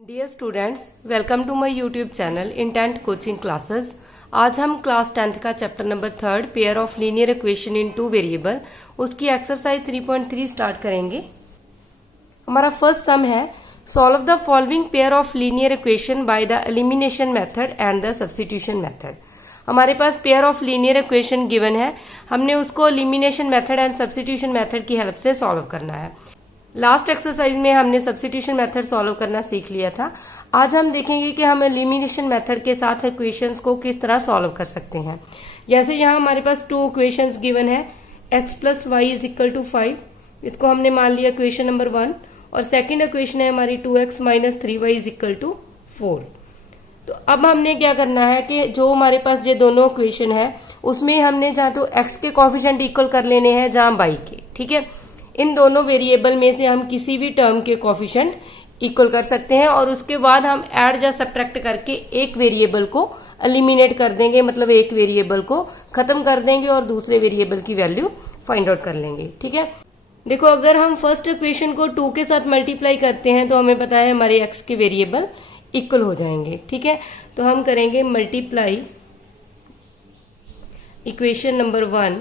Dear students, welcome to my YouTube channel intent coaching classes. आज हम class 10th का chapter number 3 pair of linear equation in two variable उसकी exercise 3.3 start करेंगे। हमारा first sum है solve the following pair of linear equation by the elimination method and the substitution method. हमारे पास pair of linear equation given है, हमने उसको elimination method and substitution method की हेल्प से सॉल्व करना है। लास्ट एक्सरसाइज में हमने सब्स्टिट्यूशन मेथड सॉल्व करना सीख लिया था। आज हम देखेंगे कि हम एलिमिनेशन मेथड के साथ इक्वेशंस को किस तरह सॉल्व कर सकते हैं। जैसे यहाँ हमारे पास 2 इक्वेशंस गिवन है, x plus y is equal to 5, इसको हमने मान लिया इक्वेशन नंबर 1, और सेकेंड इक्वेशन है हमारी 2x minus 3y is equal to 4। तो अब हमने क्या करना है कि जो हमारे पास ये दोनों इक्वेशन है उसमें हमने जहाँ तो x के कोफिशिएंट इक्वल कर लेने हैं जहाँ y के, ठीक है। इन दोनों वेरिएबल में से हम किसी भी टर्म के कोफिशिएंट इक्वल कर सकते हैं और उसके बाद हम ऐड या सब्ट्रैक्ट करके एक वेरिएबल को एलिमिनेट कर देंगे, मतलब एक वेरिएबल को खत्म कर देंगे और दूसरे वेरिएबल की वैल्यू फाइंड आउट कर लेंगे, ठीक है। देखो, अगर हम फर्स्ट इक्वेशन को 2 के साथ मल्टीप्लाई करते हैं तो हमें पता है हमारे x के वेरिएबल इक्वल हो जाएंगे, ठीक है। तो हम करेंगे मल्टीप्लाई इक्वेशन नंबर 1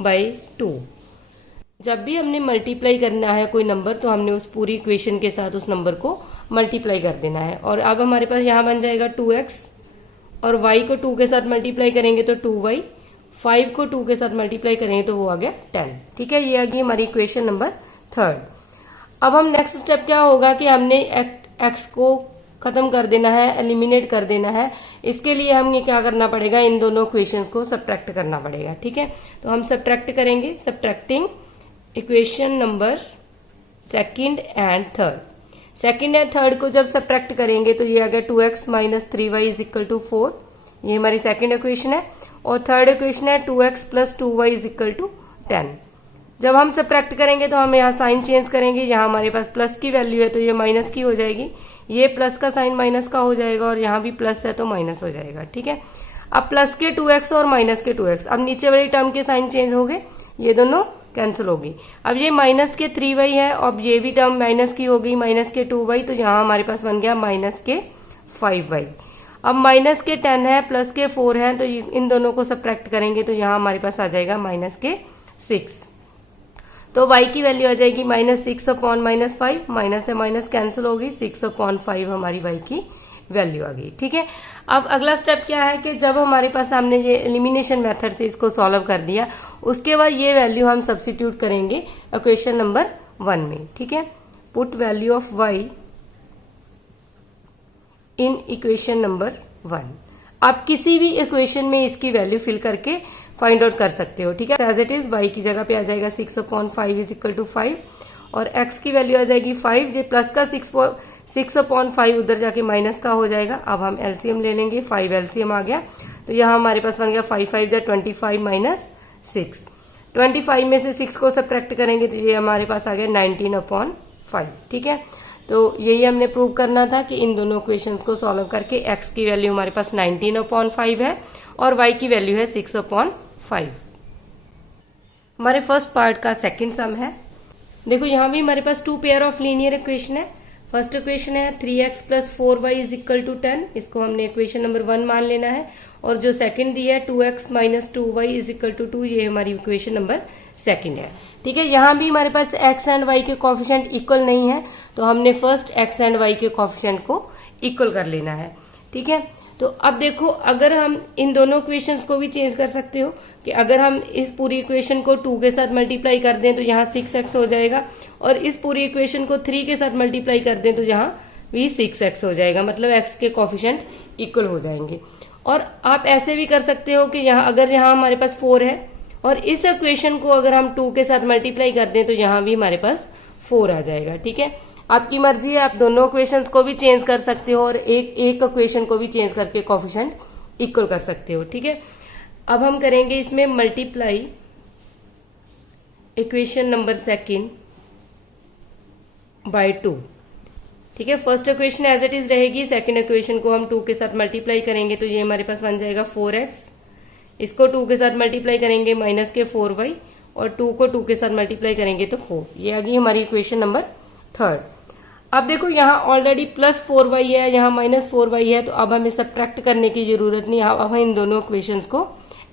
बाई 2। जब भी हमने मल्टीप्लाई करना है कोई नंबर तो हमने उस पूरी इक्वेशन के साथ उस नंबर को मल्टीप्लाई कर देना है। और अब हमारे पास यहाँ बन जाएगा 2x, और y को 2 के साथ मल्टीप्लाई करेंगे तो 2y, 5 को 2 के साथ मल्टीप्लाई करेंगे तो वो आ गया 10, ठीक है। ये आ गई हमारी इक्वेशन नंबर 3। अब हम नेक्स्ट स्टेप क्या होगा कि हमने x को खत्म कर देना है, एलिमिनेट कर देना है। इसके लिए हमें क्या करना पड़ेगा, इन दोनों इक्वेशंस को सब्ट्रैक्ट करना पड़ेगा, ठीक है। तो हम सब्ट्रैक्ट करेंगे, subtracting equation number second and third. Second and third को जब सब्ट्रैक्ट करेंगे तो ये आ गया 2x minus 3y is equal to 4, ये हमारी सेकंड इक्वेशन है। और थर्ड इक्वेशन है 2x plus 2y is equal to 10। जब हम सब्ट्रैक्ट करेंगे तो हम यहाँ साइन चेंज करेंगे, यहाँ हमारे पास प्लस की वैल्यू है तो ये माइनस की हो जाएगी, ये प्लस का साइन माइनस का हो जाएगा, और यहाँ भी प्लस है तो माइनस हो जाएगा, ठीक है। अब प्लस के 2x और माइनस के 2x, अब नीचे वाली टर्म के साइन चेंज हो गए, ये दोनों कैंसिल होगी। अब ये माइनस के 3y है, अब ये भी टर्म माइनस की हो गई, माइनस के 2y, तो यहाँ हमारे पास बन गया माइनस के 5y। अब माइनस के 10 है, प्लस के 4 है, तो इन दोनों को सब्ट्रैक्ट करेंगे तो यहाँ हमारे पास आ जाएगा माइनस के 6। तो y की वैल्यू आ जाएगी माइनस 6 अपॉन माइनस 5, माइनस से माइनस कैंसिल होगी, 6 अपॉन 5 हमारी y की वैल्यू आ गई, ठीक है। अब अगला स्टेप क्या है कि जब हमारे पास हमने ये एलिमिनेशन मेथड से इसको सॉल्व कर दिया, उसके बाद ये वैल्यू हम सब्स्टिट्यूट करेंगे इक्वेशन नंबर 1 में, ठीक है। Put value of y in equation number 1। आप किसी भी इक्वेशन में इसकी वैल्यू फिल करके फाइंड आउट कर सकते हो, ठीक है। एज इट इज y की जगह पे आ जाएगा 6 अपॉन 5 इज इक्वल टू 5, और x की वैल्यू आ जाएगी 5, जो प्लस का 6 अपॉन 5 उधर जाके माइनस का हो जाएगा। अब हम एलसीएम ले लेंगे, 5 एलसीएम आ गया, तो यहाँ हमारे पास बन गया 5 5 जा 25 माइनस 6। 25 में से 6 को सब्ट्रैक्ट करेंगे तो ये हमारे पास आ गया 19 अपॉन 5, ठीक है। तो यही हमने प्रूव करना था कि इन दोनों इक्वेशंस को सॉल्व करके x की वैल्यू हमारे पास 19 अपॉन 5 है और y की वैल्यू है 6 अपॉन 5। हमारे फर्स्ट पार्ट का सेकेंड सम है। देखो, यहाँ भी हमारे पास 2 पेयर ऑफ लीनियर इक्वेशन है। फर्स्ट इक्वेशन है 3x plus 4y is equal to 10, इसको हमने इक्वेशन नंबर 1 मान लेना है। और जो सेकंड दी है 2x minus 2y is equal to 2, ये हमारी इक्वेशन नंबर सेकंड है, ठीक है। यहाँ भी हमारे पास x एंड y के कोफिशिएंट इक्वल नहीं है, तो हमने फर्स्ट x एंड y के कोफिशिएंट को इक्वल कर लेना है, ठीक है। तो अब देखो, अगर हम इन दोनों इक्वेशंस को भी चेंज कर सकते हो कि अगर हम इस पूरी इक्वेशन को 2 के साथ मल्टीप्लाई कर दें तो यहाँ 6x हो जाएगा, और इस पूरी इक्वेशन को 3 के साथ मल्टीप्लाई कर दें तो यहाँ भी 6x हो जाएगा, मतलब x के कोफिशिएंट इक्वल हो जाएंगे। और आप ऐसे भी कर सकते हो कि यहाँ अगर यहाँ हमारे पास 4 है और इस इक्वेशन को अगर हम 2 के साथ मल्टीप्लाई कर दें तो यहाँ भी हमारे पास 4 आ जाएगा, ठीक है। आपकी मर्जी है, आप दोनों इक्वेशंस को भी चेंज कर सकते हो और एक इक्वेशन को भी चेंज करके कोफिशिएंट इक्वल कर सकते हो, ठीक है। अब हम करेंगे इसमें multiply equation number second by 2, ठीक है। First equation as it is रहेगी, सेकंड इक्वेशन को हम 2 के साथ मल्टीप्लाई करेंगे तो ये हमारे पास बन जाएगा 4x, इसको 2 के साथ मल्टीप्लाई करेंगे माइनस के 4y, और 2 को 2 के साथ मल्टीप्लाई करेंगे तो 4। ये आ गई हमारी इक्वेशन नंबर 3। अब देखो यहाँ ऑलरेडी +4y है, यहाँ -4y है, तो अब हमें सब्ट्रैक्ट करने की जरूरत नहीं, अब हम इन दोनों इक्वेशंस को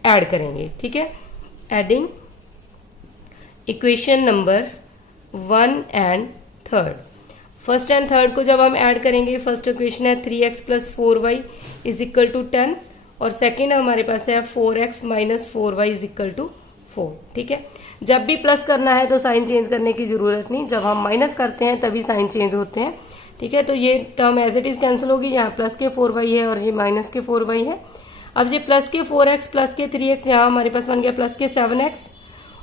ऐड करेंगे। ठीक है, adding equation number 1 and 3। First and third को जब हम ऐड करेंगे, फर्स्ट इक्वेशन है 3x + 4y = 10 और सेकेंड हमारे पास है 4x - 4y = 4। ठीक है, जब भी प्लस करना है तो साइन चेंज करने की जरूरत नहीं, जब हम माइनस करते हैं तभी साइन चेंज होते हैं। ठीक है, तो ये term as it is cancel होगी, यहाँ प्लस के 4y है और ये माइनस के 4y है। अब ये प्लस के 4x प्लस के 3x, यहाँ हमारे पास बन गया प्लस के 7x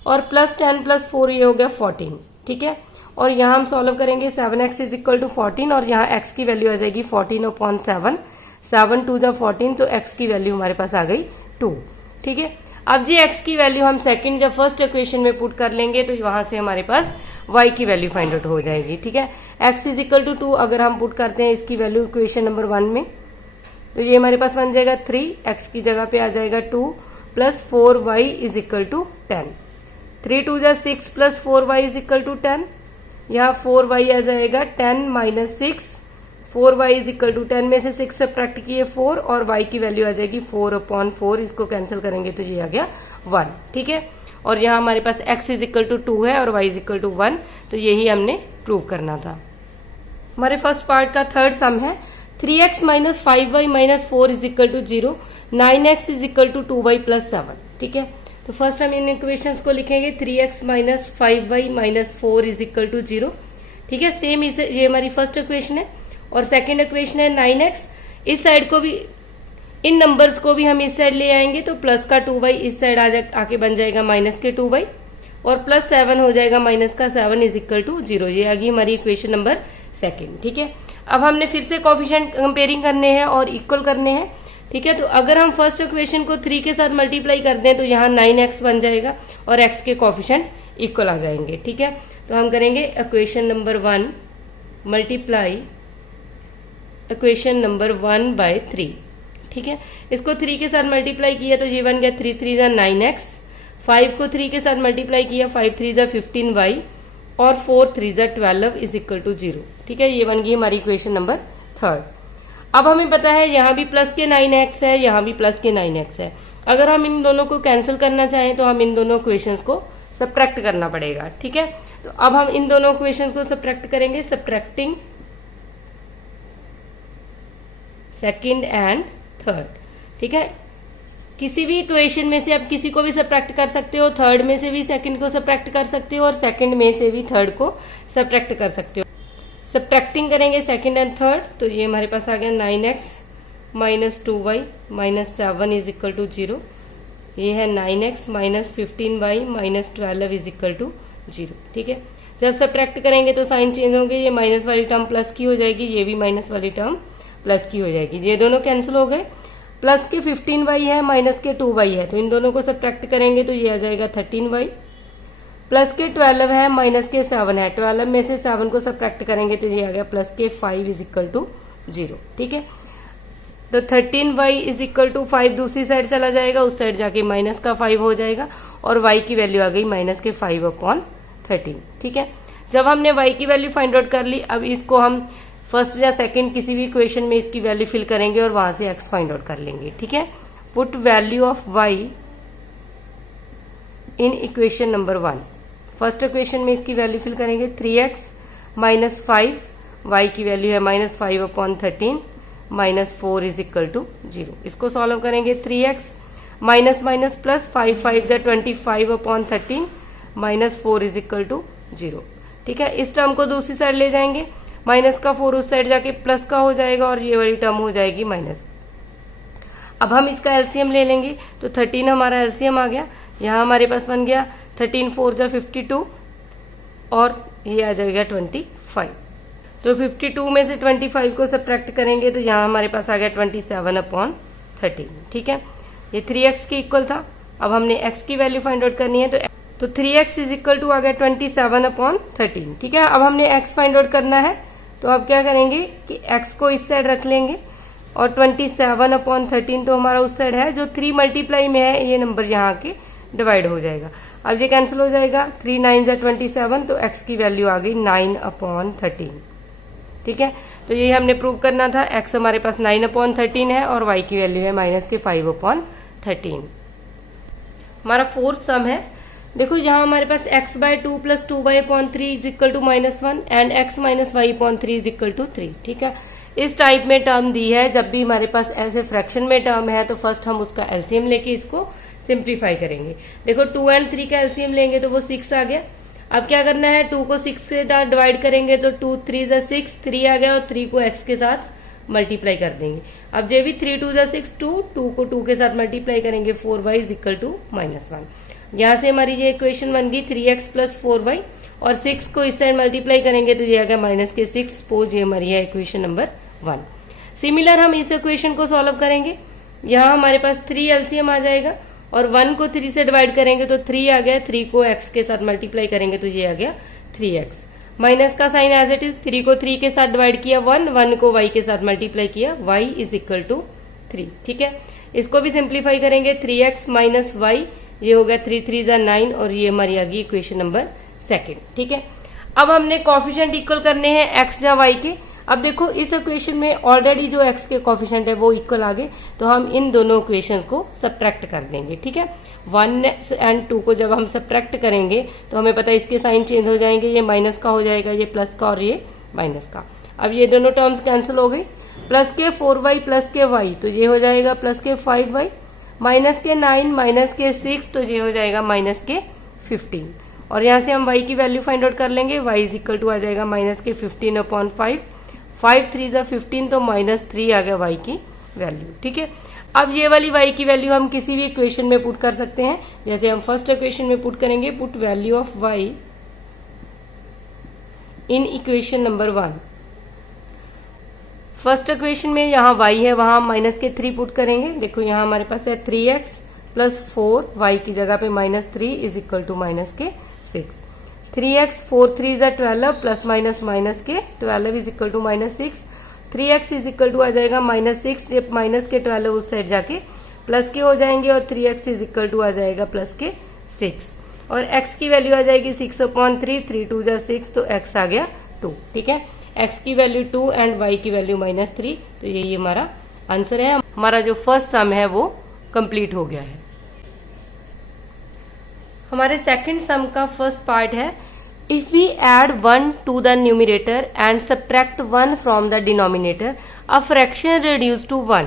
और +10 + 4 ये हो गया 14। ठीक है, और यहाँ हम सॉल्व करेंगे 7x = 14 और यहाँ x की वैल्यू आ जाएगी 14/7, 7 2 = 14, तो x की वैल्यू हमारे पास आ गई 2। ठीक है, अब जी x की वैल्यू हम सेकंड जब फर्स्ट इक्वेशन में पुट कर लेंगे तो वहां से हमारे पास y की वैल्यू फाइंड आउट हो जाएगी। ठीक है, x = 2 अगर हम पुट करते हैं इसकी वैल्यू इक्वेशन नंबर 1 में, तो ये हमारे पास बन जाएगा 3, x की जगह पे आ जाएगा 2 + 4y = 10। 3 2 = 6 + 4y = 10, यहाँ 4y आ जाएगा 10 - 6, 4y = 10 में से 6 सब्ट्रैक्ट किए 4 और y की वैल्यू आ जाएगी 4/4, इसको कैंसिल करेंगे तो ये आ गया 1। ठीक है, और यहाँ हमारे पास x = 2 है और y = 1, तो यही हमने प्रूव करना था। हमारे फर्स्ट पार्ट का थर्ड सम है 3x - 5y - 4 = 0, 9x = 2y + 7। ठीक है, तो फर्स्ट हम इन इक्वेशंस को लिखेंगे 3x - 5y - 4 = 0। ठीक है, सेम इसे ये हमारी फर्स्ट इक्वेशन है और सेकंड इक्वेशन है 9x। इस साइड को भी, इन नंबर्स को भी हम इस साइड ले आएंगे तो प्लस का 2y इस साइड आके बन जाएगा माइनस के 2y और +7 हो जाएगा माइनस का 7 = 0। ये आ गई हमारी इक्वेशन नंबर सेकंड। ठीक है, अब हमने फिर से कोफिशिएंट कंपेयरिंग करने हैं और इक्वल करने हैं। ठीक है, तो अगर हम फर्स्ट इक्वेशन को 3 के साथ मल्टीप्लाई कर दें तो यहाँ 9x बन जाएगा और x के कोफिशिएंट इक्वल आ जाएंगे। ठीक है, तो हम करेंगे equation number 1 multiply equation number 1/3। ठीक है, इसको 3 के साथ मल्टीप्लाई किया तो ये बन गया 3 3 = 9x, 5 को 3 के साथ मल्टीप्लाई किया 5 3 = 15y और 4 3 = 12 = 0। ठीक है, ये बन गई हमारी इक्वेशन नंबर थर्ड। अब हमें पता है यहाँ भी प्लस के 9x है, यहाँ भी प्लस के 9x है। अगर हम इन दोनों को कैंसिल करना चाहें तो हम इन दोनों इक्वेशंस को सब्ट्रैक्ट करना पड़ेगा। ठीक है, तो अब हम इन दोनों इक्वेशंस को सब्ट्रैक्ट करेंगे, सब्ट्रैक्टिंग सेकंड एंड थर्ड। ठीक है, किसी भी इक्वेशन में से आप किसी को भी सब्ट्रैक्ट कर सकते हो, थर्ड में से भी सेकंड को सब्ट्रैक्ट कर सकते हो और सेकंड में से भी थर्ड को सब्ट्रैक्ट कर सकते हो। सब्ट्रैक्टिंग करेंगे सेकंड एंड थर्ड, तो ये हमारे पास आ गया 9x - 2y - 7 = 0। ये है 9x - 15y - 12 = 0। ठीक है, जब सब्ट्रैक्ट करेंगे तो साइन चेंज होंगे, ये माइनस वाली टर्म प्लस की हो जाएगी, ये भी माइनस वाली टर्म प्लस की हो जाएगी, ये दोनों कैंसिल हो गए। प्लस के 15y है माइनस के 2y है, तो इन दोनों को सब्ट्रैक्ट करेंगे तो ये आ जाएगा 13y। प्लस के 12 है माइनस के 7 है, 12 में से 7 को सब्ट्रैक्ट करेंगे तो ये आ गया प्लस के 5 = 0। ठीक है, तो 13y = 5 दूसरी साइड चला जाएगा, उस साइड जाके माइनस का 5 हो जाएगा और y की वैल्यू आ गई माइनस के 5/13। ठीक है, जब हमने y की वैल्यू फाइंड आउट कर ली, अब इसको हम फर्स्ट या सेकंड किसी भी इक्वेशन में इसकी वैल्यू फिल करेंगे और वहां से x फाइंड आउट कर लेंगे। ठीक है, put value of y in equation number 1। First equation में इसकी वैल्यू फिल करेंगे 3x - 5, y की वैल्यू है -5/13 -4 = 0। इसको सॉल्व करेंगे 3x माइनस माइनस प्लस 5 5 = 25/13 -4 = 0। ठीक है, इस टर्म को दूसरी साइड ले जाएंगे, माइनस का 4 उस साइड जाके प्लस का हो जाएगा और ये वाली टर्म हो जाएगी माइनस। अब हम इसका एलसीएम ले लेंगे तो 13 हमारा एलसीएम आ गया, यहाँ हमारे पास बन गया 13 4 = 52 और ये आ जाएगा 25। तो 52 में से 25 को सब्ट्रैक्ट करेंगे तो यहाँ हमारे पास आ गया 27/13। ठीक है, ये 3x के इक्वल था। अब हमने x की वैल्यू फाइंड आउट करनी है तो 3x = आ गया 27/13। ठीक है, अब हमने x फाइंड आउट करना है तो अब क्या करेंगे कि x को इस साइड रख लेंगे और 27/13 तो हमारा उस साइड है, जो 3 मल्टीप्लाई में है ये नंबर यहाँ के डिवाइड हो जाएगा। अब ये कैंसिल हो जाएगा, 3 9 = 27, तो x की वैल्यू आ गई 9/13। ठीक है। तो यही हमने प्रूव करना था। x हमारे पास 9/13 है और y की वैल्यू है -5/13। हमारा फोर्थ सम है। देखो यहाँ हमारे पास x/2 + 2y/3 = -1 and x - y/3 = 3, ठीक है। इस टाइप में टर्म दी है। जब भी हमारे पास ऐसे फ्रैक्शन में टर्म है तो फर्स्ट हम उसका एलसीएम लेके इसको सिंप्लीफाई करेंगे। देखो 2 और 3 का एलसीएम लेंगे तो वो 6 आ गया। अब क्या करना है, 2 को 6 से डिवाइड करेंगे तो 2 3 = 6, 3 आ गया और 3 को x के साथ मल्टीप्लाई कर देंगे। अब जे भी 3 2 = 6, 2 को 2 के साथ मल्टीप्लाई करेंगे 4y = -1। यहाँ से हमारी ये इक्वेशन बन गई 3x + 4y और 6 को इस साइड मल्टीप्लाई करेंगे तो ये आ गया -6। सपोज ये हमारी है इक्वेशन नंबर 1। सिमिलर हम इस इक्वेशन को सॉल्व करेंगे। यहाँ हमारे पास 3 एलसीएम आ जाएगा और 1 को 3 से डिवाइड करेंगे तो 3 आ गया। 3 को x के साथ मल्टीप्लाई करेंगे तो ये आ गया 3x। माइनस का साइन एज इट इज, 3 को 3 के साथ डिवाइड किया 1 को y के साथ मल्टीप्लाई किया y = 3, ठीक है। इसको भी सिंप्लीफाई करेंगे 3x - y, ये हो गया 3 3 = 9 और ये हमारी आ गई इक्वेशन नंबर 2, ठीक है। अब हमने कोफिशिएंट इक्वल करने हैं x या y के। अब देखो इस इक्वेशन में ऑलरेडी जो x के कोफिशिएंट है वो इक्वल आ गए, तो हम इन दोनों इक्वेशन को सब्ट्रैक्ट कर देंगे, ठीक है। 1 और 2 को जब हम सब्ट्रैक्ट करेंगे तो हमें पता है इसके साइन चेंज हो जाएंगे, ये माइनस का हो जाएगा, ये प्लस का और ये माइनस का। अब ये दोनों टर्म्स कैंसिल हो गई। प्लस के 4y प्लस के y तो ये हो जाएगा प्लस के 5y, माइनस के 9 माइनस के 6 तो ये हो जाएगा माइनस के 15। और यहाँ से हम y की वैल्यू फाइंड आउट कर लेंगे। y = आ जाएगा -15/5, 5 3 = 15 तो -3 आ गया y की वैल्यू, ठीक है। अब ये वाली y की वैल्यू हम किसी भी इक्वेशन में पुट कर सकते हैं। जैसे हम फर्स्ट इक्वेशन में पुट करेंगे, put value of y in equation number 1। First equation में यहाँ y है, वहां -3 पुट करेंगे। देखो यहाँ हमारे पास है 3x + 4, y की जगह पे -3 = -6। 3x 4 3 = 12 प्लस माइनस के 12 = -6। 3x आ जाएगा -6, जब माइनस के 12 उस साइड जाके प्लस के हो जाएंगे और 3x आ जाएगा प्लस के 6 और x की वैल्यू आ जाएगी 6/3, 3 2 = 6 तो x आ गया 2, ठीक है। x की वैल्यू 2 एंड y की वैल्यू -3, तो यही हमारा आंसर है। हमारा जो फर्स्ट सम है वो कंप्लीट हो गया है। हमारे सेकंड सम का फर्स्ट पार्ट है, if we add 1 to the numerator and subtract 1 from the denominator, a fraction reduce to 1,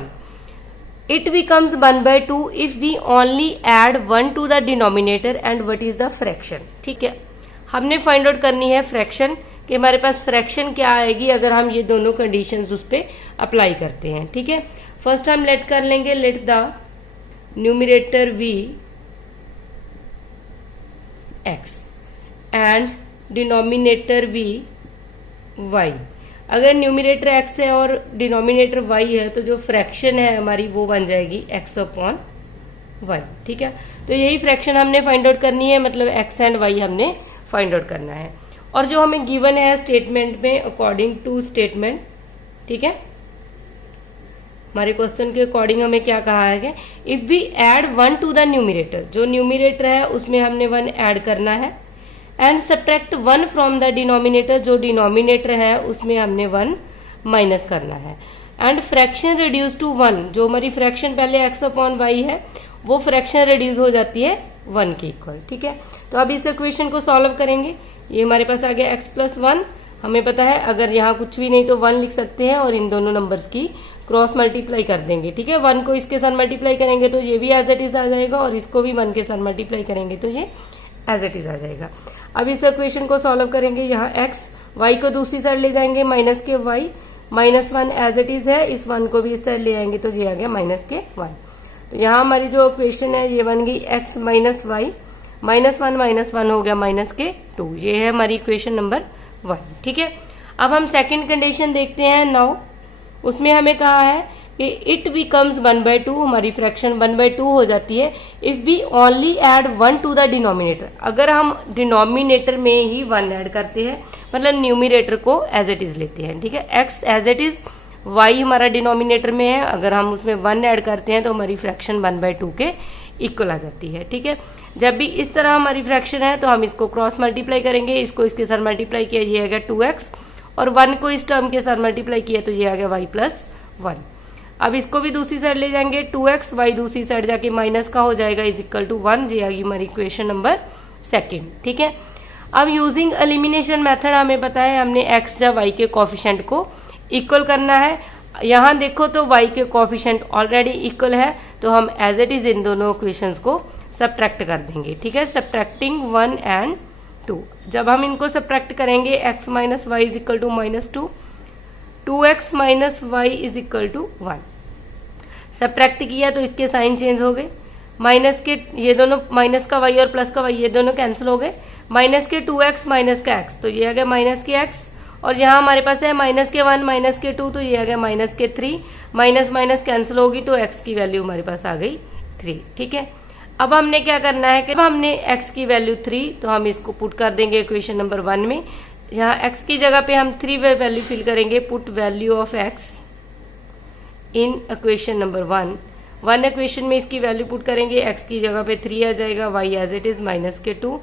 it becomes 1/2 if we only add 1 to the denominator and what is the fraction, ठीक है। हमने find out करनी है fraction कि हमारे पास fraction क्या आएगी अगर हम ये दोनों कंडीशंस उस पर अप्लाई करते हैं, ठीक है। फर्स्ट हम लेट कर लेंगे, let the numerator v x and denominator v y। अगर न्यूमरेटर x है और डिनोमिनेटर y है तो जो फ्रैक्शन है हमारी वो बन जाएगी x/y, ठीक है। तो यही फ्रैक्शन हमने फाइंड आउट करनी है, मतलब x एंड y हमने फाइंड आउट करना है। और जो हमें गिवन है स्टेटमेंट में, अकॉर्डिंग टू स्टेटमेंट, ठीक है, हमारे क्वेश्चन के अकॉर्डिंग हमें क्या कहा है कि if we add 1 to the numerator, जो न्यूमरेटर है उसमें हमने 1 ऐड करना है, and subtract 1 from the denominator, जो डिनोमिनेटर है उसमें हमने 1 माइनस करना है, एंड फ्रैक्शन रिड्यूस टू 1, जो हमारी फ्रैक्शन पहले x/y है वो फ्रैक्शन रिड्यूस हो जाती है 1 के इक्वल, ठीक है। तो अब इस इक्वेशन को सॉल्व करेंगे। ये हमारे पास आ गया x + 1, हमें पता है अगर यहाँ कुछ भी नहीं तो 1 लिख सकते हैं और इन दोनों नंबर्स की क्रॉस मल्टीप्लाई कर देंगे, ठीक है। 1 को इसके साथ मल्टीप्लाई करेंगे तो ये भी एज इट इज आ जाएगा और इसको भी 1 के साथ मल्टीप्लाई करेंगे तो ये एज इट इज आ जाएगा। अब इस इक्वेशन को सॉल्व करेंगे। यहाँ x, y को दूसरी साइड ले जाएंगे माइनस के y, -1 एज इट इज है, इस 1 को भी इस साइड ले आएंगे तो ये आ गया -1। तो यहाँ हमारी जो इक्वेशन है ये बन गई x - y, -1 हो गया -2, ये है हमारी इक्वेशन नंबर 1, ठीक है। अब हम सेकंड कंडीशन देखते हैं नाउ। उसमें हमें कहा है कि इट बिकम्स 1/2, हमारी फ्रैक्शन 1/2 हो जाती है if we only add 1 to the denominator, अगर हम डिनोमिनेटर में ही 1 ऐड करते हैं, मतलब न्यूमरेटर को एज इट इज लेते हैं, ठीक है। x as it is, y हमारा डिनोमिनेटर में है, अगर हम उसमें 1 ऐड करते हैं तो हमारी फ्रैक्शन 1/2 के इक्वल आ जाती है, ठीक है। जब भी इस तरह हमारी फ्रैक्शन है तो हम इसको क्रॉस मल्टीप्लाई करेंगे, इसको इसके साथ मल्टीप्लाई किया, ये आ गया 2x और 1 को इस टर्म के साथ मल्टीप्लाई किया तो ये आ गया y प्लस 1। अब इसको भी दूसरी साइड ले जाएंगे, 2x y दूसरी साइड जाके माइनस का हो जाएगा इज इक्वल टू 1। ये आ गई हमारी इक्वेशन नंबर 2। ठीक है, अब यूजिंग एलिमिनेशन मेथड हमें पता है हमने x या y के कोफिशिएंट को इक्वल करना है। यहाँ देखो तो y के कोफिशिएंट ऑलरेडी इक्वल है, तो हम एज इट इज इन दोनों इक्वेशंस को सब्ट्रैक्ट कर देंगे। ठीक है, सब्ट्रैक्टिंग 1 and 2। जब हम इनको सब्ट्रैक्ट करेंगे x minus y is equal to -2, 2x minus y is equal to 1। Subtract किया तो इसके साइन चेंज हो गए, माइनस के ये दोनों, माइनस का y और प्लस का y ये दोनों कैंसिल हो गए, माइनस के 2x माइनस का x तो ये आ गया माइनस के x, और यहाँ हमारे पास है माइनस के 1 माइनस के 2 तो ये आ गया माइनस के 3, माइनस माइनस कैंसिल होगी तो x की वैल्यू हमारे पास आ गई 3। ठीक है, अब हमने क्या करना है कि हमने x की वैल्यू 3 तो हम इसको पुट कर देंगे इक्वेशन नंबर 1 में। यहाँ x की जगह पे हम 3 वैल्यू फिल करेंगे, put value of x in equation number 1 equation में इसकी वैल्यू पुट करेंगे, x की जगह पे 3 आ जाएगा, y as it is minus के 2,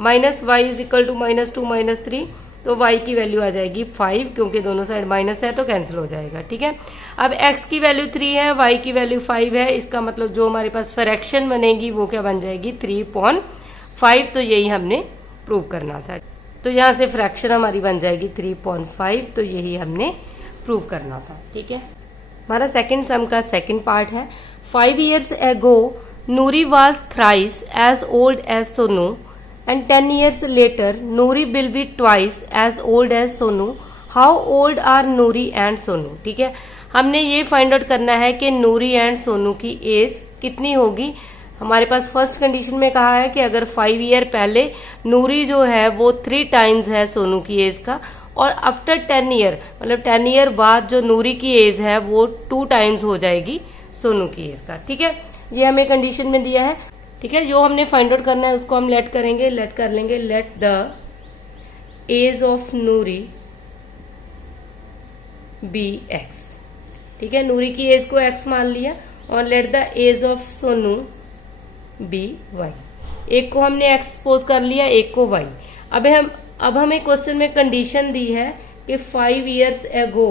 minus y is equal to -2 minus 3 तो y की वैल्यू आ जाएगी 5, क्योंकि दोनों साइड माइनस है तो कैंसिल हो जाएगा। ठीक है, अब x की वैल्यू 3 है, y की वैल्यू 5 है, इसका मतलब जो हमारे पास फ्रैक्शन बनेगी वो क्या बन जाएगी 3/5। तो यही हमने प्रूव करना था, तो यहाँ से फ्रैक्शन हमारी बन जाएगी 3/5, तो यही हमने प्रूव करना था। ठीक है, हमारा सेकंड सम का सेकंड पार्ट है। 5 years ago Nuri was thrice as old as Sonu and 10 years later Nuri will be twice as old as Sonu. How old are Nuri and Sonu? ठीक है, हमने ये फाइंड आउट करना है कि नूरी and Sonu की as कितनी होगी। हमारे पास फर्स्ट कंडीशन में कहा है कि अगर 5 ईयर पहले नूरी जो है वो 3 टाइम्स है सोनू की एज का, और आफ्टर 10 ईयर मतलब 10 ईयर बाद जो नूरी की एज है वो 2 टाइम्स हो जाएगी सोनू की एज का। ठीक है, ये हमें कंडीशन में दिया है। ठीक है, जो हमने फाइंड आउट करना है उसको हम लेट करेंगे, लेट कर लेंगे, let the age of Noori be X. ठीक है, नूरी की एज को एक्स मान लिया, और let the age of Sonu be Y. एक को हमने एक्स सपोज कर लिया, एक को वाई। अब हमें क्वेश्चन में कंडीशन दी है कि 5 years ago,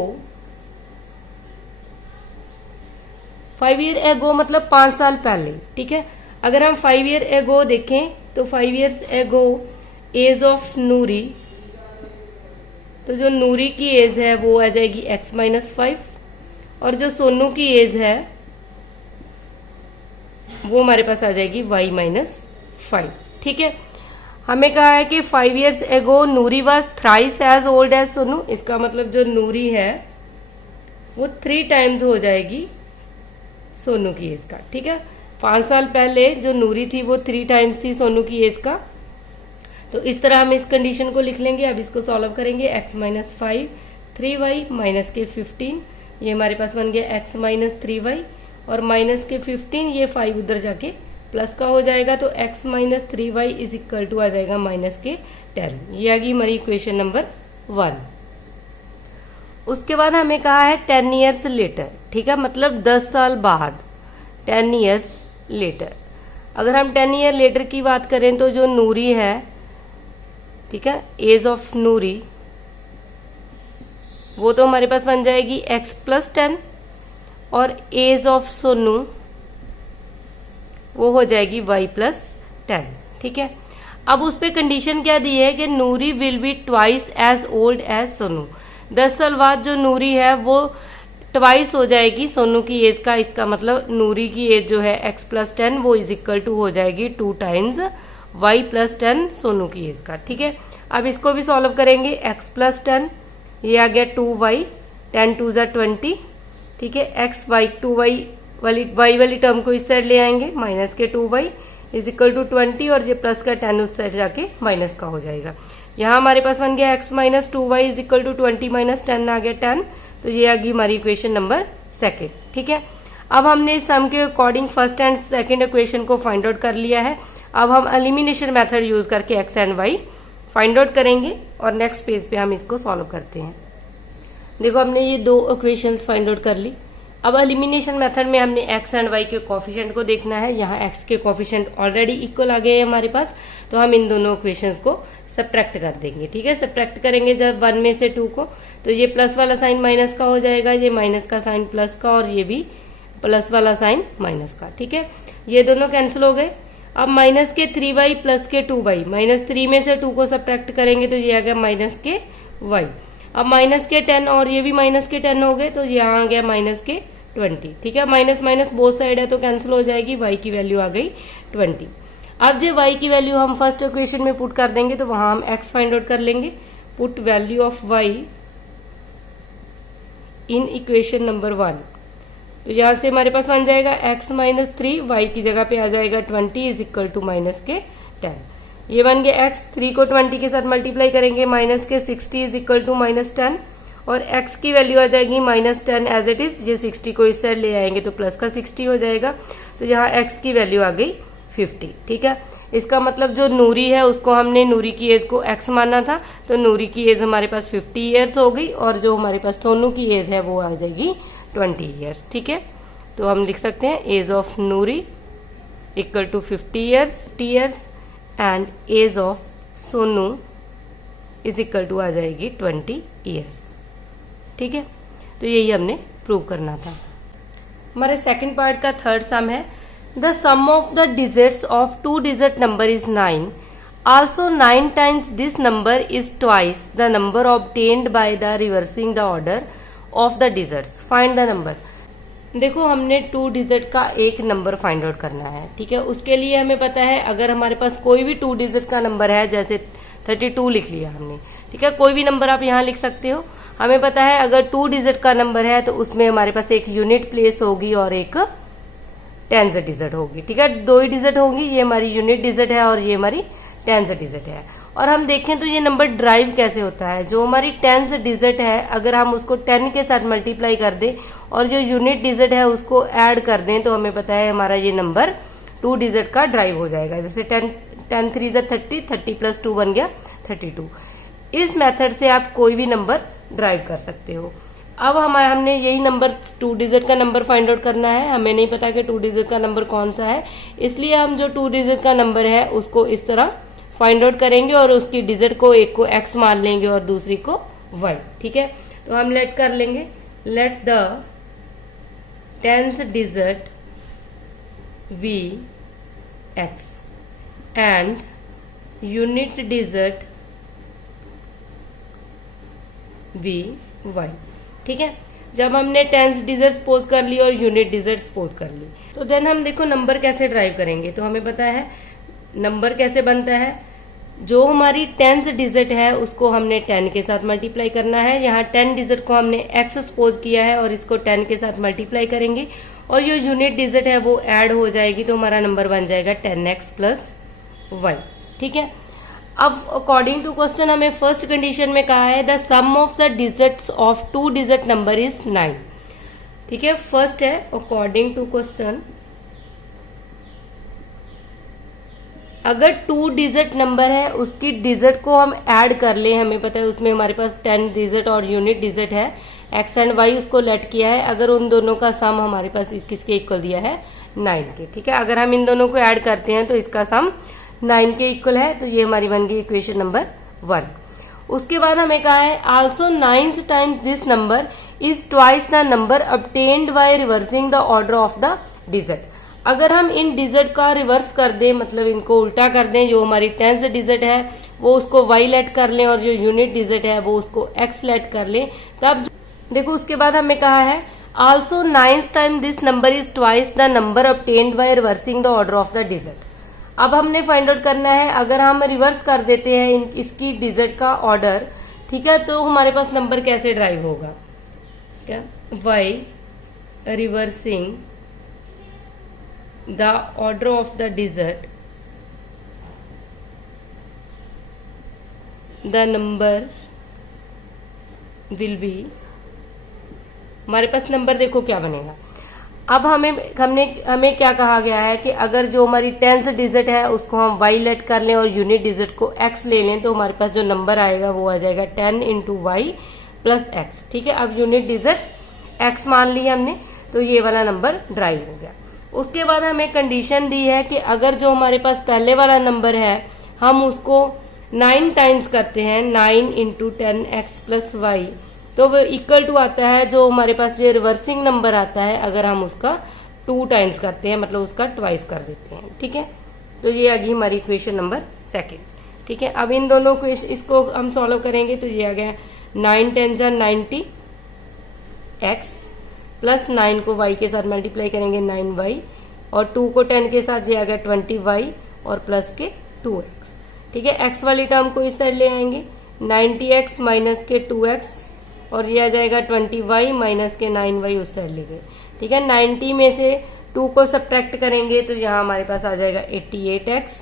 5 year ago मतलब 5 साल पहले। ठीक है, अगर हम 5 year ago देखें तो 5 years ago एज ऑफ नूरी, तो जो नूरी की एज है वो आ जाएगी x माइनस 5, और जो सोनू की एज है वो हमारे पास आ जाएगी y माइनस 5। ठीक है, हमें कहा है कि 5 years ago Noori was thrice as old as Sonu, इसका मतलब जो नूरी है वो 3 टाइम्स हो जाएगी सोनू की एज का। ठीक है, 5 साल पहले जो नूरी थी वो 3 टाइम्स थी सोनू की एज का, तो इस तरह हम इस कंडीशन को लिख लेंगे। अब इसको सॉल्व करेंगे, x माइनस 5 3y माइनस के 15, ये हमारे पास बन गया x माइनस 3y, और माइनस के 15 ये 5 उधर जाके प्लस का हो जाएगा, तो x minus 3y is equal to आ जाएगा माइनस के 10। ये आ गई हमारी इक्वेशन नंबर 1। उसके बाद हमें कहा है 10 years लेटर। ठीक है, मतलब 10 साल बाद, 10 years लेटर। अगर हम 10 ईयर लेटर की बात करें तो जो नूरी है, ठीक है, एज ऑफ नूरी वो तो हमारे पास बन जाएगी x प्लस 10, और एज ऑफ सोनू वो हो जाएगी y प्लस 10। ठीक है, अब उस पे कंडीशन क्या दी है कि Noori will be twice as old as Sonu. 10 साल बाद जो नूरी है वो ट्वाइस हो जाएगी सोनू की एज का, इसका मतलब नूरी की एज जो है x प्लस 10 वो इज इक्वल टू हो जाएगी 2 टाइम्स y प्लस 10 सोनू की एज का। ठीक है, अब इसको भी सॉल्व करेंगे, x प्लस 10 ये आ गया 2y, 10 2 ज़ा 20। ठीक है, x y 2y वाली y वाली टर्म को इस साइड ले आएंगे, माइनस के 2y इज इक्वल टू 20, और ये प्लस का 10 उस साइड जाके माइनस का हो जाएगा। यहाँ हमारे पास बन गया x minus 2y is equal to 20 minus 10 आ गया 10, तो ये आ गई हमारी इक्वेशन नंबर 2। ठीक है, अब हमने इस सम के according first and second equation को फाइंड आउट कर लिया है। अब हम एलिमिनेशन मेथड यूज करके x and y find out करेंगे, और नेक्स्ट पेज पे हम इसको सॉल्व करते हैं। देखो, हमने ये 2 इक्वेशंस फाइंड आउट कर ली। अब एलिमिनेशन मेथड में हमने x एंड y के कोफिशिएंट को देखना है। यहाँ x के कोफिशिएंट ऑलरेडी इक्वल आ गए हैं हमारे पास, तो हम इन दोनों इक्वेशंस को सब्ट्रैक्ट कर देंगे। ठीक है, सब्ट्रैक्ट करेंगे जब 1 में से 2 को, तो ये प्लस वाला साइन माइनस का हो जाएगा, ये माइनस का साइन प्लस का, और ये भी प्लस वाला साइन माइनस का। ठीक है, ये दोनों कैंसिल हो गए। अब माइनस के 3y प्लस के 2y, -3 में से 2 को सब्ट्रैक्ट करेंगे तो ये आ गया माइनस के y। अब माइनस के 10 और ये भी माइनस के 10 हो गए, तो यहाँ आ गया माइनस के 20। ठीक है, माइनस माइनस बोथ साइड है तो कैंसिल हो जाएगी, y की वैल्यू आ गई 20। अब जो y की वैल्यू हम फर्स्ट इक्वेशन में पुट कर देंगे तो वहां हम x फाइंड आउट कर लेंगे। Put value of y in equation number 1, तो यहाँ से हमारे पास बन जाएगा x माइनस 3, y की जगह पे आ जाएगा 20 इज इक्वल टू माइनस के 10। ये बन गया x, 3 को 20 के साथ मल्टीप्लाई करेंगे, माइनस के 60 इज इक्वल टू माइनस 10, और x की वैल्यू आ जाएगी माइनस 10 एज इट इज। ये 60 को इस साइड ले आएंगे तो प्लस का 60 हो जाएगा, तो यहाँ x की वैल्यू आ गई 50। ठीक है, इसका मतलब जो नूरी है उसको हमने नूरी की एज को x माना था, तो नूरी की एज हमारे पास 50 ईयर्स हो गई, और जो हमारे पास सोनू की एज है वो आ जाएगी 20 ईयर्स। ठीक है, तो हम लिख सकते हैं age of Noori equal to 50 years and age of Sonu is equal to आ जाएगी 20 ईयर्स। ठीक है, तो यही हमने प्रूव करना था। हमारे सेकंड पार्ट का थर्ड सम है, the sum of the digits of 2 digit number is 9, also 9 times this number is twice the number obtained by the reversing the order of the digits, find the number। देखो, हमने 2 digit का एक number find out करना है। ठीक है, उसके लिए हमें पता है अगर हमारे पास कोई भी 2 डिजिट का नंबर है, जैसे 32 लिख लिया हमने। ठीक है, कोई भी नंबर आप यहाँ लिख सकते हो। हमें पता है अगर 2 डिजिट का नंबर है तो उसमें हमारे पास एक यूनिट प्लेस होगी और एक टेंस डिजिट होगी। ठीक है, 2 ही डिजिट होंगी, ये हमारी यूनिट डिजिट है और ये हमारी टेंस डिजिट है। और हम देखें तो ये नंबर ड्राइव कैसे होता है, जो हमारी टेंस डिजिट है अगर हम उसको 10 के साथ मल्टीप्लाई कर दें और जो यूनिट डिजिट है उसको ऐड कर दें, तो हमें पता है हमारा ये नंबर 2 डिजिट का ड्राइव हो जाएगा। जैसे 10 3 30, 30 प्लस 2 बन गया 32। इस मेथड से आप कोई भी नंबर ड्राइव कर सकते हो। अब हमने यही नंबर 2 डिजिट का नंबर फाइंड आउट करना है। हमें नहीं पता कि 2 डिजिट का नंबर कौन सा है, इसलिए हम जो 2 डिजिट का नंबर है उसको इस तरह फाइंड आउट करेंगे और उसकी डिजिट को एक को x मान लेंगे और दूसरी को y। ठीक है, तो हम लेट कर लेंगे, let the tens digit be x and unit digit be y। ठीक है, जब हमने टेंस डिजिट सपोज कर ली और यूनिट डिजिट सपोज कर ली, तो देन हम देखो नंबर कैसे ड्राइव करेंगे। तो हमें पता है नंबर कैसे बनता है, जो हमारी टेंस डिजिट है उसको हमने 10 के साथ मल्टीप्लाई करना है। यहाँ 10 डिजिट को हमने x सपोज किया है और इसको 10 के साथ मल्टीप्लाई करेंगे और जो यूनिट डिजिट है वो ऐड हो जाएगी, तो हमारा नंबर बन जाएगा 10x प्लस y। ठीक है, अब अकॉर्डिंग टू क्वेश्चन हमें फर्स्ट कंडीशन में कहा है the sum of the digits of 2 digit number is 9। ठीक है, फर्स्ट है अकॉर्डिंग टू क्वेश्चन, अगर 2 डिजिट नंबर है उसकी डिजिट को हम ऐड कर ले, हमें पता है उसमें हमारे पास 10 डिजिट और यूनिट डिजिट है, x एंड y उसको लेट किया है, अगर उन दोनों का सम हमारे पास किसके इक्वल दिया है 9 के। ठीक है, अगर हम इन दोनों को ऐड करते हैं तो इसका सम 9 के इक्वल है, तो ये हमारी बन गई इक्वेशन नंबर 1। उसके बाद हमें कहा है also 9 times this number is twice the number obtained by reversing the order of the digit. अगर हम इन डिजिट का रिवर्स कर दें, मतलब इनको उल्टा कर दें, जो हमारी टेंस डिजिट है वो उसको y लेट कर लें और जो यूनिट डिजिट है वो उसको x लेट कर लें, तब देखो उसके बाद हमें कहा है also 9 time this number is twice the number obtained by reversing the order of the digit. अब हमने फाइंड आउट करना है अगर हम रिवर्स कर देते हैं इसकी डिजिट का ऑर्डर, ठीक है, तो हमारे पास नंबर कैसे ड्राइव होगा, क्या y reversing the order of the digit, the number will be, हमारे पास नंबर देखो क्या बनेगा। अब हमें क्या कहा गया है कि अगर जो हमारी टेंस डिजिट है उसको हम y लेट कर लें और यूनिट डिजिट को x ले लें, तो हमारे पास जो नंबर आएगा वो आ जाएगा 10 × y प्लस x। ठीक है, अब यूनिट डिजिट x मान ली हमने, तो ये वाला नंबर ड्राइव हो गया। उसके बाद हमें कंडीशन दी है कि अगर जो हमारे पास पहले वाला नंबर है हम उसको 9 टाइम्स करते हैं, 9 इंटू 10x प्लस वाई, तो वो इक्वल टू आता है जो हमारे पास ये रिवर्सिंग नंबर आता है अगर हम उसका 2 टाइम्स करते हैं, मतलब उसका ट्वाइस कर देते हैं। ठीक है, तो ये आ गई हमारी इक्वेशन नंबर सेकेंड। ठीक है, अब इन दोनों क्वेश्चन इसको हम सॉल्व करेंगे तो ये आ गया 9 10 जा 90 x प्लस 9 को y के साथ मल्टीप्लाई करेंगे 9y और 2 को 10 के साथ ये आ गया 20y और प्लस के 2x। ठीक है, x वाली टर्म को इस साइड ले आएंगे 90x माइनस के 2x और ये आ जाएगा 20y माइनस के 9y उस साइड ले गए। ठीक है, 90 में से 2 को सब्ट्रैक्ट करेंगे तो यहाँ हमारे पास आ जाएगा 88x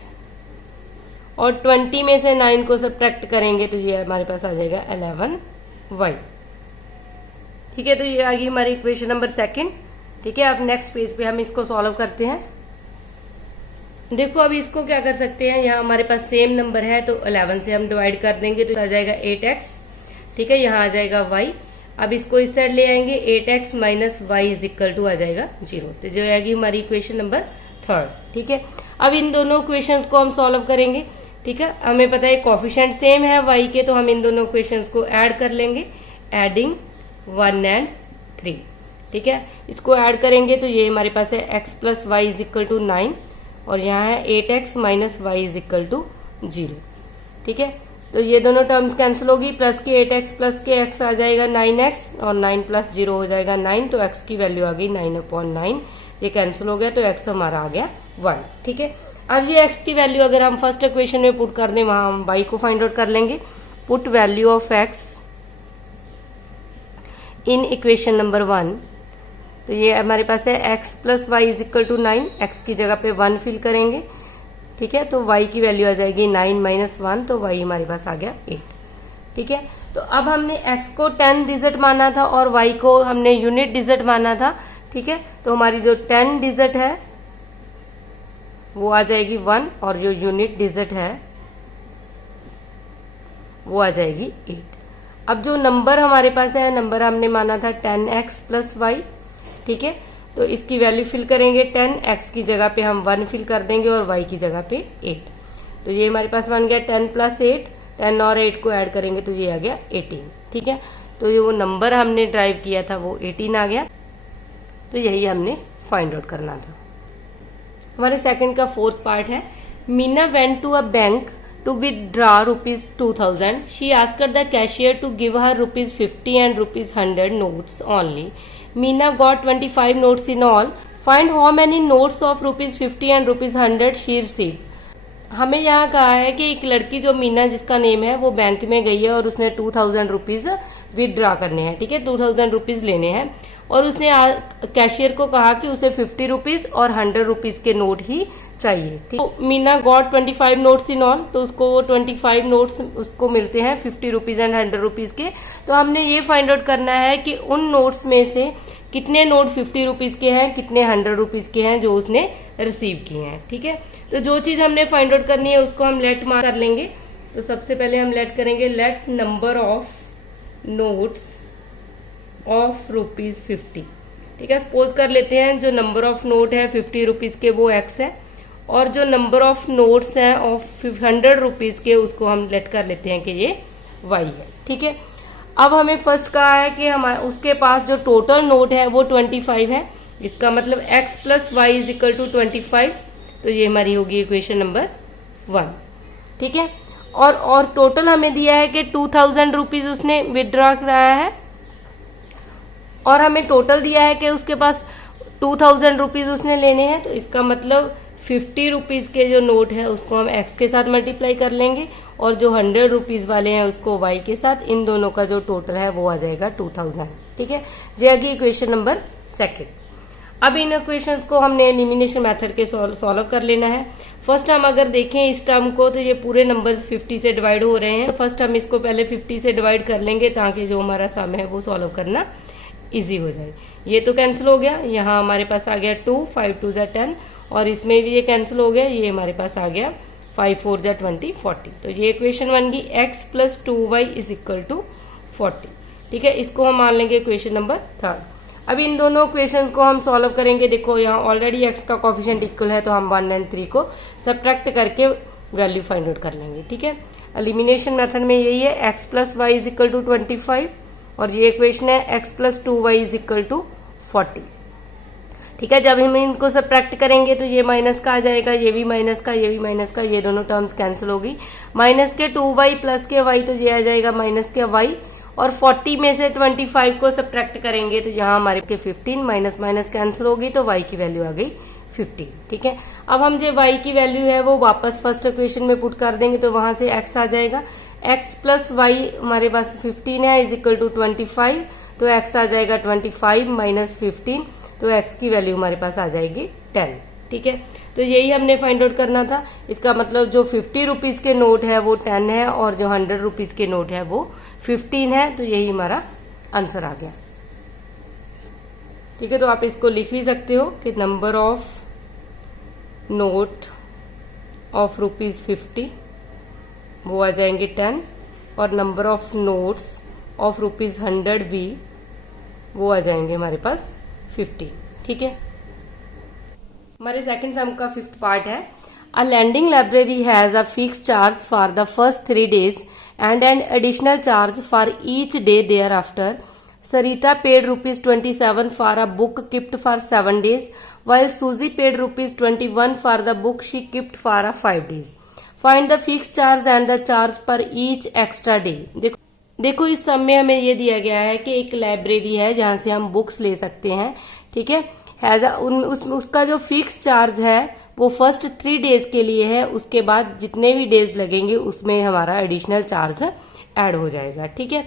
और 20 में से 9 को सब्ट्रैक्ट करेंगे तो ये हमारे पास आ जाएगा 11y। ठीक है, तो ये आ गई हमारी इक्वेशन नंबर सेकंड। ठीक है, अब नेक्स्ट पेज पे हम इसको सॉल्व करते हैं। देखो अब इसको क्या कर सकते हैं, यहाँ हमारे पास सेम नंबर है तो 11 से हम डिवाइड कर देंगे तो आ जाएगा 8x। ठीक है, यहाँ आ जाएगा y। अब इसको इस साइड ले आएंगे 8x minus y is equal to आ जाएगा 0, तो जो आएगी हमारी इक्वेशन नंबर थर्ड। ठीक है, अब इन दोनों इक्वेशंस को हम सॉल्व करेंगे। ठीक है, हमें पता है कोफिशिएंट सेम है y के, तो हम इन दोनों इक्वेशंस को ऐड कर लेंगे, एडिंग 1 and 3। ठीक है, इसको ऐड करेंगे तो ये हमारे पास है x plus y is equal to 9 और यहाँ है 8x minus y is equal to 0। ठीक है, तो ये दोनों टर्म्स कैंसिल होगी, प्लस के 8x प्लस के x आ जाएगा 9x और 9 प्लस 0 हो जाएगा 9, तो x की वैल्यू आ गई 9/9। ये कैंसिल हो गया तो x हमारा आ गया 1। ठीक है, अब ये x की वैल्यू अगर हम फर्स्ट इक्वेशन में पुट कर दें वहां हम y को फाइंड आउट कर लेंगे। Put value of x in equation number 1, तो ये हमारे पास है x plus y is equal to 9, x की जगह पे 1 फिल करेंगे। ठीक है, तो y की वैल्यू आ जाएगी 9 माइनस 1, तो y हमारे पास आ गया 8। ठीक है, तो अब हमने x को 10 डिजिट माना था और y को हमने यूनिट डिजिट माना था। ठीक है, तो हमारी जो 10 डिजिट है वो आ जाएगी 1 और जो यूनिट डिजिट है वो आ जाएगी 8। अब जो नंबर हमारे पास है, नंबर हमने माना था 10x प्लस वाई। ठीक है, तो इसकी वैल्यू फिल करेंगे 10, x की जगह पे हम 1 फिल कर देंगे और y की जगह पे 8, तो ये हमारे पास बन गया 10 प्लस 8, 10 और 8 को ऐड करेंगे तो ये आ गया 18। ठीक है, तो ये वो नंबर हमने ड्राइव किया था वो 18 आ गया, तो यही हमने फाइंड आउट करना था। हमारे सेकंड का फोर्थ पार्ट है, Meena went to a bank to withdraw rupees 2000. She asked the cashier to give her rupees 50 and rupees 100 notes only. Meena got 25 notes in all. Find how many notes of rupees 50 and rupees 100 she received. हमें यहाँ कहा है कि एक लड़की जो मीना जिसका name है वो बैंक में गई है और उसने 2000 रुपीज विदड्रॉ करने हैं। ठीक है, 2000 रुपीज लेने हैं और उसने कैशियर को कहा कि उसे 50 रुपीज और 100 रुपीज के नोट ही चाहिए। ठीक, तो Meena got 25 notes in all, तो उसको 25 नोट्स उसको मिलते हैं 50 रुपीज एंड 100 रुपीज के। तो हमने ये फाइंड आउट करना है कि उन नोट्स में से कितने नोट 50 रुपीज के हैं, कितने 100 रुपीज के हैं जो उसने रिसीव किए हैं। ठीक है, तो जो चीज हमने फाइंड आउट करनी है उसको हम लेट मार्क कर लेंगे। तो सबसे पहले हम लेट करेंगे let number of notes of rupees 50। ठीक है, सपोज कर लेते हैं जो नंबर ऑफ नोट है 50 रुपीज के वो x है और जो नंबर ऑफ नोट्स हैं ऑफ 100 रुपीज के उसको हम लेट कर लेते हैं कि ये y है। ठीक है, अब हमें फर्स्ट कहा है कि हमारे उसके पास जो टोटल नोट है वो 25 है, इसका मतलब x plus y is equal to 25, तो ये हमारी होगी इक्वेशन नंबर 1। ठीक है, और टोटल हमें दिया है कि 2000 रुपीज उसने विदड्रॉ कराया है और हमें टोटल दिया है कि उसके पास 2000 रुपीज उसने लेने हैं, तो इसका मतलब 50 रुपीज के जो नोट है उसको हम x के साथ मल्टीप्लाई कर लेंगे और जो 100 रुपीज वाले हैं उसको y के साथ, इन दोनों का जो टोटल है वो आ जाएगा 2000। ठीक है, ये आ गई इक्वेशन नंबर सेकेंड। अब इन इक्वेशंस को हमने एलिमिनेशन मेथड के सॉल्व कर लेना है। फर्स्ट हम अगर देखें इस टर्म को तो ये पूरे नंबर्स 50 से डिवाइड हो रहे हैं, तो फर्स्ट हम इसको पहले 50 से डिवाइड कर लेंगे ताकि जो हमारा सम है वो सॉल्व करना इजी हो जाए। ये तो कैंसिल हो गया, यहाँ हमारे पास आ गया 2, 5 2 जा 10 और इसमें भी ये कैंसिल हो गया, ये हमारे पास आ गया 5 4 जा 20 40। तो ये इक्वेशन बन गई x plus 2y is equal to 40। ठीक है, इसको हम मान लेंगे इक्वेशन नंबर थर्ड। अब इन दोनों क्वेश्चंस को हम सॉल्व करेंगे। देखो यहाँ ऑलरेडी एक्स का कोफिशिएंट इक्वल है, तो हम 1 एंड 3 को सब्ट्रैक्ट करके वैल्यू फाइंड आउट कर लेंगे। ठीक है, एलिमिनेशन मेथड में यही है, X plus y is equal to 25 और ये इक्वेशन है X plus 2y is equal to 40। ठीक है, जब हम इनको सब्ट्रैक्ट करेंगे तो ये माइनस का आ जाएगा, ये भी माइनस का, ये भी माइनस का, ये दोनों टर्म्स कैंसिल होगी। माइनस के 2y प्लस के y, तो ये आ जाएगा माइनस के y, और 40 में से 25 को सब्ट्रैक्ट करेंगे तो यहाँ हमारे के 15, माइनस माइनस कैंसिल होगी, तो y की वैल्यू आ गई 15। ठीक है, अब हम जो y की वैल्यू है वो वापस फर्स्ट इक्वेशन में पुट कर देंगे, तो वहां से x आ जाएगा। x प्लस वाई हमारे पास 15 है इज इक्वल टू 25, तो x आ जाएगा 25 माइनस 15, तो x की वैल्यू हमारे पास आ जाएगी 10। ठीक है, तो यही हमने फाइंड आउट करना था। इसका मतलब जो 50 रुपीज के नोट है वो 10 है और जो 100 रुपीज के नोट है वो 15 है, तो यही हमारा आंसर आ गया। ठीक है, तो आप इसको लिख भी सकते हो कि नंबर ऑफ नोट ऑफ ₹50 वो आ जाएंगे 10, और नंबर ऑफ नोट्स ऑफ ₹100 भी वो आ जाएंगे हमारे पास 50। ठीक है, हमारे सेकंड सम का 5th पार्ट है। A lending library has a fix charge for the first 3 days and an additional charge for each day thereafter. Sarita paid ₹27 for a book kept for 7 days, while Susie paid ₹21 for the book she kept for 5 days. Find the fixed charge and the charge per each extra day. देखो इस सम में हमें ये दिया गया है कि एक लाइब्रेरी है जहां से हम बुक्स ले सकते हैं। ठीक है, उसका जो फिक्स चार्ज है वो फर्स्ट 3 डेज के लिए है, उसके बाद जितने भी डेज लगेंगे उसमें हमारा एडिशनल चार्ज ऐड हो जाएगा। ठीक है,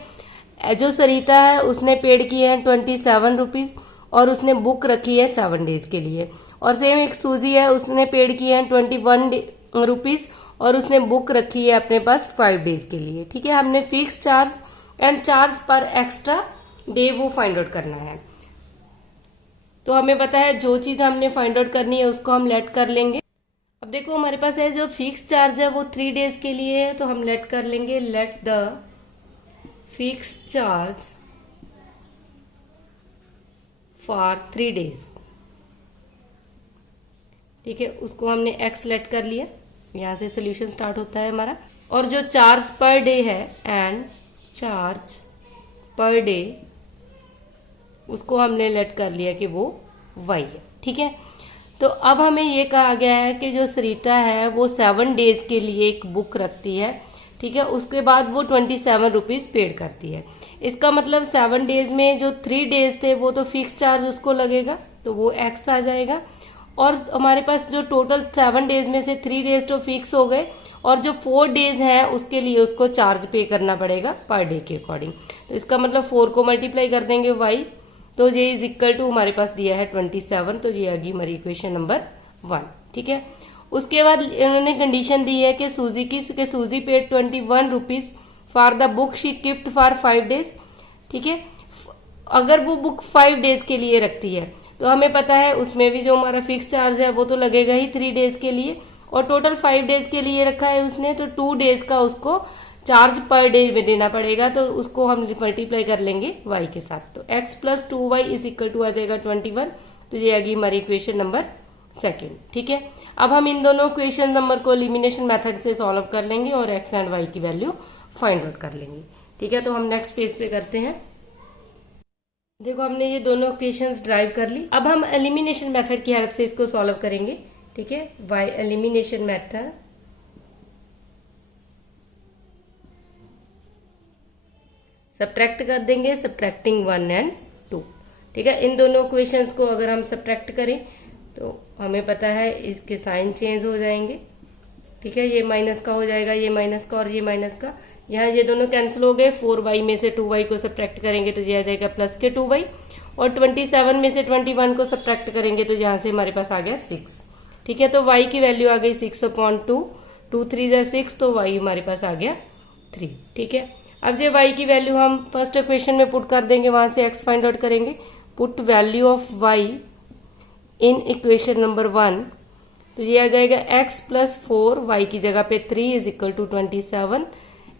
जो सरिता है उसने पेड किए हैं 27 रुपीज और उसने बुक रखी है 7 डेज के लिए, और सेम एक सूजी है उसने पेड किए हैं 21 रुपीज और उसने बुक रखी है अपने पास 5 डेज के लिए। ठीक है, हमने फिक्स चार्ज एंड चार्ज पर एक्स्ट्रा डे वो फाइंड आउट करना है। तो हमें पता है जो चीज हमने फाइंड आउट करनी है उसको हम लेट कर लेंगे। अब देखो हमारे पास है जो फिक्स चार्ज है वो 3 डेज के लिए है, तो हम लेट कर लेंगे, let the fix charge for 3 days. ठीक है, उसको हमने एक्स लेट कर लिया, यहां से सोल्यूशन स्टार्ट होता है हमारा। और जो चार्ज पर डे है एंड चार्ज पर डे उसको हमने लेट कर लिया कि वो y है। ठीक है, तो अब हमें ये कहा गया है कि जो सरिता है वो 7 डेज के लिए एक बुक रखती है। ठीक है, उसके बाद वो 27 रुपीज पेड करती है। इसका मतलब 7 डेज में जो 3 डेज थे वो तो फिक्स चार्ज उसको लगेगा, तो वो x आ जाएगा। और हमारे पास जो टोटल 7 डेज में से 3 डेज तो फिक्स हो गए, और जो 4 डेज है उसके लिए उसको चार्ज पे करना पड़ेगा पर डे के अकॉर्डिंग। तो इसका मतलब 4 को मल्टीप्लाई कर देंगे y, तो ये इज इक्वल टू हमारे पास दिया है 27, तो ये आ गई हमारी इक्वेशन नंबर 1। ठीक है, उसके बाद इन्होंने कंडीशन दी है कि सूजी paid 21 rupees for the book she kept for 5 days. ठीक है, अगर वो बुक 5 डेज के लिए रखती है तो हमें पता है उसमें भी जो हमारा फिक्स चार्ज है वो तो लगेगा ही 3 डेज के लिए, और टोटल 5 डेज के लिए रखा है उसने, तो 2 डेज का उसको चार्ज पर डे में देना पड़ेगा, तो उसको हम मल्टीप्लाई कर लेंगे y के साथ। तो x plus 2y is equal to आ जाएगा 21, तो ये आ गई हमारी इक्वेशन नंबर 2। ठीक है, अब हम इन दोनों इक्वेशन नंबर को एलिमिनेशन मेथड से सॉल्व कर लेंगे और x एंड y की वैल्यू फाइंड आउट कर लेंगे। ठीक है, तो हम नेक्स्ट पेज पे करते हैं। देखो हमने ये दोनों इक्वेशंस ड्राइव कर ली, अब हम एलिमिनेशन मेथड की हेल्प से इसको सॉल्व करेंगे। ठीक है, बाय एलिमिनेशन मेथड सब्ट्रैक्ट कर देंगे, सब्ट्रैक्टिंग 1 एंड 2। ठीक है, इन दोनों इक्वेशंस को अगर हम सब्ट्रैक्ट करें तो हमें पता है इसके साइन चेंज हो जाएंगे। ठीक है, ये माइनस का हो जाएगा, ये माइनस का और ये माइनस का, यहाँ ये दोनों कैंसिल हो गए। 4y में से 2y को सब्ट्रैक्ट करेंगे तो ये आ जाएगा प्लस के 2y, और 27 में से 21 को सब्ट्रैक्ट करेंगे तो यहाँ से हमारे पास आ गया 6। ठीक है, तो y की वैल्यू आ गई 6/2, 2 3 जा 6, तो y हमारे पास आ गया 3। ठीक है, अब ये y की वैल्यू हम फर्स्ट इक्वेशन में पुट कर देंगे, वहां से x फाइंड आउट करेंगे। Put value of y in equation number 1, तो ये आ जाएगा x प्लस 4, y की जगह पे 3 is equal to 27,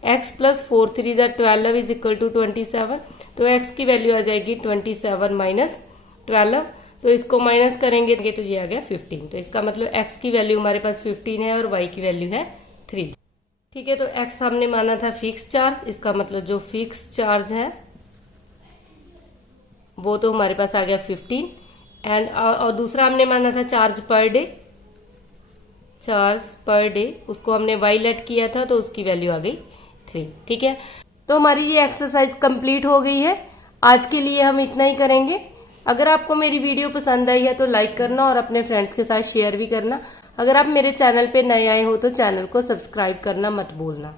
x plus 4 3 जा 12 इज इक्वल टू 27, तो x की वैल्यू आ जाएगी 27 माइनस 12, तो इसको माइनस करेंगे तो ये आ गया 15। तो इसका मतलब x की वैल्यू हमारे पास 15 है और y की वैल्यू है 3। ठीक है, तो x हमने माना था फिक्स चार्ज, इसका मतलब जो फिक्स चार्ज है वो तो हमारे पास आ गया 15 एंड और दूसरा हमने माना था charge per day, charge per day उसको हमने y लेट किया था तो उसकी वैल्यू आ गई 3। ठीक है, तो हमारी ये एक्सरसाइज कंप्लीट हो गई है। आज के लिए हम इतना ही करेंगे। अगर आपको मेरी वीडियो पसंद आई है तो लाइक करना और अपने फ्रेंड्स के साथ शेयर भी करना। अगर आप मेरे चैनल पे नए आए हो तो चैनल को सब्सक्राइब करना मत भूलना।